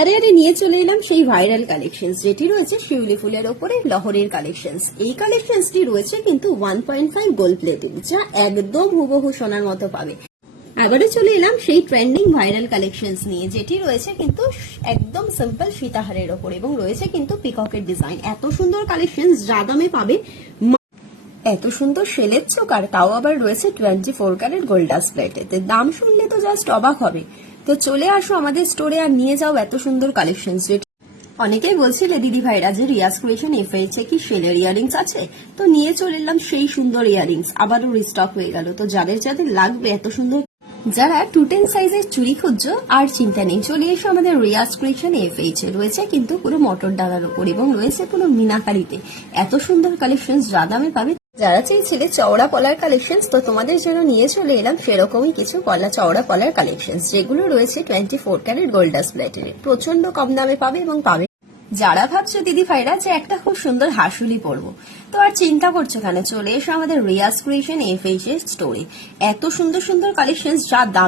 আরে আরে নিয়ে চলে এলাম সেই ভাইরাল কালেকশন যেটি রয়েছে শিউলি ফুলের ওপরে লহরের কালেকশন। এই কালেকশনটি রয়েছে কিন্তু 1.5 গোল্ড প্লেটিং, যা একদম হুবহু সোনার মতো পাবে। আবারও চলে এলাম সেই ট্রেন্ডিং ভাইরাল কালেকশনস নিয়ে, যেটি রয়েছে কিন্তু একদম সিম্পল সীতাহারের ওপর এবং রয়েছে কিন্তু পিককের ডিজাইন। এত সুন্দর কালেকশন যা দামে পাবে, এত সুন্দর শেলের চোখ, আর তাও আবার রয়েছে 24 ক্যারেট গোল্ড ডাস্ট প্লেটেতে। দাম শুনলে তো জাস্ট অবাক হবে। তো চলে আসো আমাদের স্টোরে আর নিয়ে যাও এত সুন্দর কালেকশন। অনেকেই বলছিলে দিদি ভাইরা যে রিয়াজ ক্রিয়েশন এফএইচে কি শেলের ইয়ারিংস আছে, তো নিয়ে চলে এলাম সেই সুন্দর ইয়ারিংস, আবারও রিস্টক হয়ে গেল। তো যাদের যাদের লাগবে এত সুন্দর, যারা 210 সাইজের চুড়ি খুঁজছো আর চিন্তা নেই, চলে এসো আমাদের রিয়াজ ক্রিয়েশন এফএইচে। রয়েছে কিন্তু পুরো মটর ডালার উপর এবং রয়েছে পুরো মিনাকারিতে। এত সুন্দর কালেকশন যা দামে পাবে। যারা চাইছিলে চওড়া পলার কালেকশন, তো তোমাদের জন্য নিয়ে চলে এলাম সেরকমই কিছু চওড়া পলার কালেকশন, যেগুলো রয়েছে 24 ক্যারেট গোল্ড ডাস্ট প্লেটের। প্রচন্ড কম দামে পাবে এবং পাবে। যারা ভাবছো দিদি ভাইরা যে একটা খুব সুন্দর হাসুলি পরবো, তো আর চিন্তা করছো কেন, চলে এসো আমাদের রিয়াজ ক্রিয়েশন এফএইচ এর স্টোরে। এত সুন্দর সুন্দর কালেকশন যা দাম